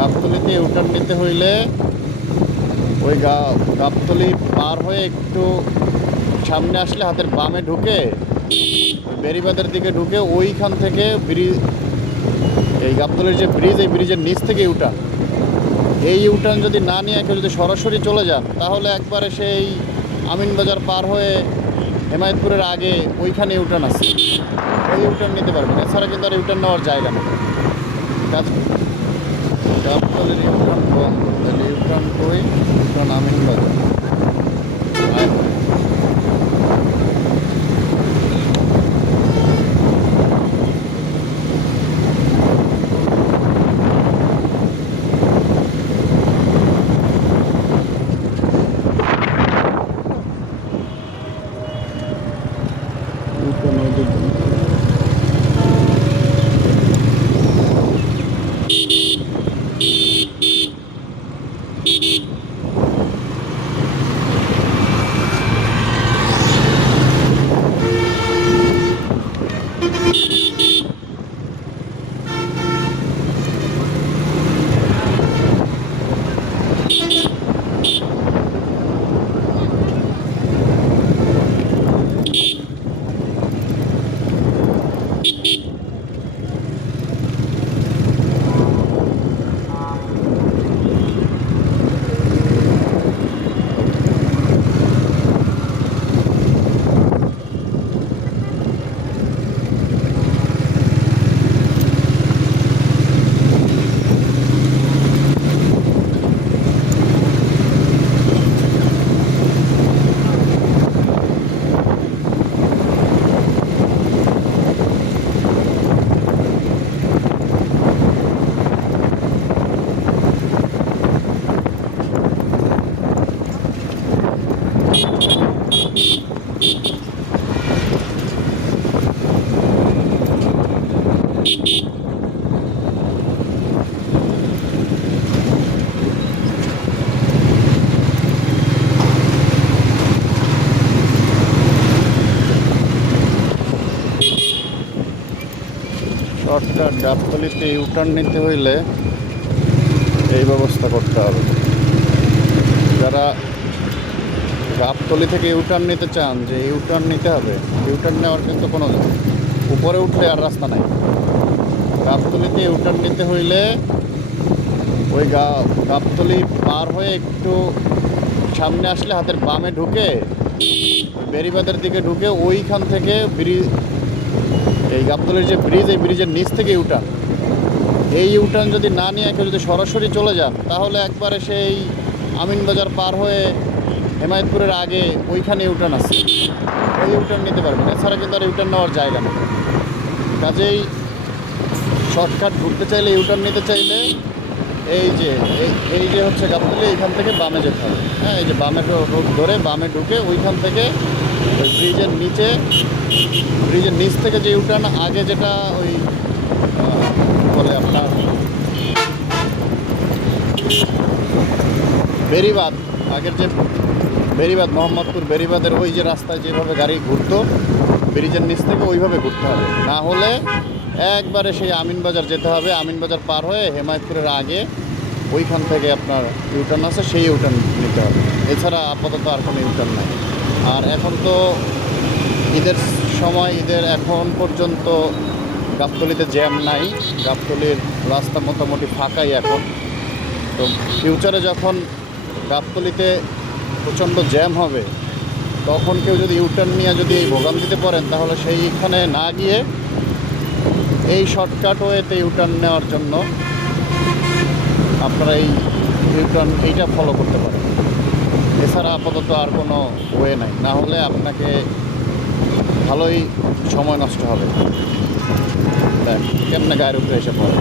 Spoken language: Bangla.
গাবতলিতে ইউটার্ন নিতে হইলে ওই গা, গাবতলি পার হয়ে একটু সামনে আসলে হাতের বামে ঢুকে বেরিবাদের দিকে ঢুকে ওইখান থেকে ব্রিজ, এই গাবতলির যে ব্রিজ, এই ব্রিজের নিচ থেকে ইউটার্ন এই ইউটার্ন যদি না নিয়ে কেউ যদি সরাসরি চলে যান, তাহলে একবারে সেই আমিনবাজার পার হয়ে হেমায়তপুরের আগে ওইখানে ইউটার্ন আছে। ওই ইউটার্ন নিতে পারবেন। এছাড়া কিন্তু আর ইউটার্ন নেওয়ার জায়গা নেই। গাবতলির ইউটার্ন বন্ধ তাহলে ইউটার্ন কই ইউটার্ন আমিনবাজার আর ইউটার্ন ওই দিক দিয়ে। শর্টকাট গাবতলিতে ইউটার্ন নিতে হইলে এই ব্যবস্থা করতে হবে। যারা গাবতলি থেকে ইউটার্ন নিতে চান, যে ইউটার্ন নিতে হবে ইউটার্ন নেওয়ার কিন্তু কোনো উপরে উঠলে আর রাস্তা নাই। গাবতলিতে ইউটার্ন নিতে হইলে ওই গা, গাবতলি পার হয়ে একটু সামনে আসলে হাতের বামে ঢুকে বেরিবাদের দিকে ঢুকে ওইখান থেকে ব্রিজ এই গাবতলির যে ব্রিজ, এই ব্রিজের নিচ থেকে ইউটার্ন এই ইউটার্ন যদি না নিয়ে কেউ যদি সরাসরি চলে যান, তাহলে একবারে সেই আমিনবাজার পার হয়ে হেমায়তপুরের আগে ওইখানে ইউটার্ন আছে। ওই ইউটার্ন নিতে পারবেন। এছাড়া কিন্তু আর ইউটার্ন নেওয়ার জায়গা নেই। কাজেই শর্টকাট ঘুরতে চাইলে ইউটার্ন নিতে চাইলে এই যে এই যে হচ্ছে গাবতলি, এইখান থেকে বামে যেতে হবে। হ্যাঁ এই যে বামে রোড ধরে বামে ঢুকে ওইখান থেকে ওই ব্রিজের নিচে, ব্রিজের নিচ থেকে যে ইউটার্ন আগে যেটা ওই বলে আপনার বেরিবাদ, আগের যে বেরিবাদ, মোহাম্মদপুর বেরিবাদের ওই যে রাস্তায় যেভাবে গাড়ি ঘুরতো, ব্রিজের নিচ থেকে ওইভাবে ঘুরতে হবে। না হলে একবারে সেই আমিনবাজার যেতে হবে। আমিনবাজার পার হয়ে হেমায়তপুরের আগে ওইখান থেকে আপনার ইউটার্ন আছে, সেই ইউটার্ন নিতে হবে। এছাড়া আপাতত আর কোনো ইউটার্ন নাই। আর এখন তো ঈদের সময়, ঈদের এখন পর্যন্ত গাবতলিতে জ্যাম নাই। গাবতলির রাস্তা মোটামুটি ফাঁকাই এখন। তো ফিউচারে যখন গাবতলিতে প্রচণ্ড জ্যাম হবে, তখন কেউ যদি ইউটার্ন নিয়ে যদি এই ভোগান্তিতে পড়েন তাহলে সেইখানে না গিয়ে এই শর্টকাট ওয়েতে ইউটার্ন নেওয়ার জন্য আপনারা এই ইউটার্ন এইটা ফলো করতে পারেন। এছাড়া আপাতত আর কোনো ওয়ে নাই। না হলে আপনাকে ভালোই সময় নষ্ট হবে। দেখ, কেমনে গায়ের উপরে এসে পড়ে।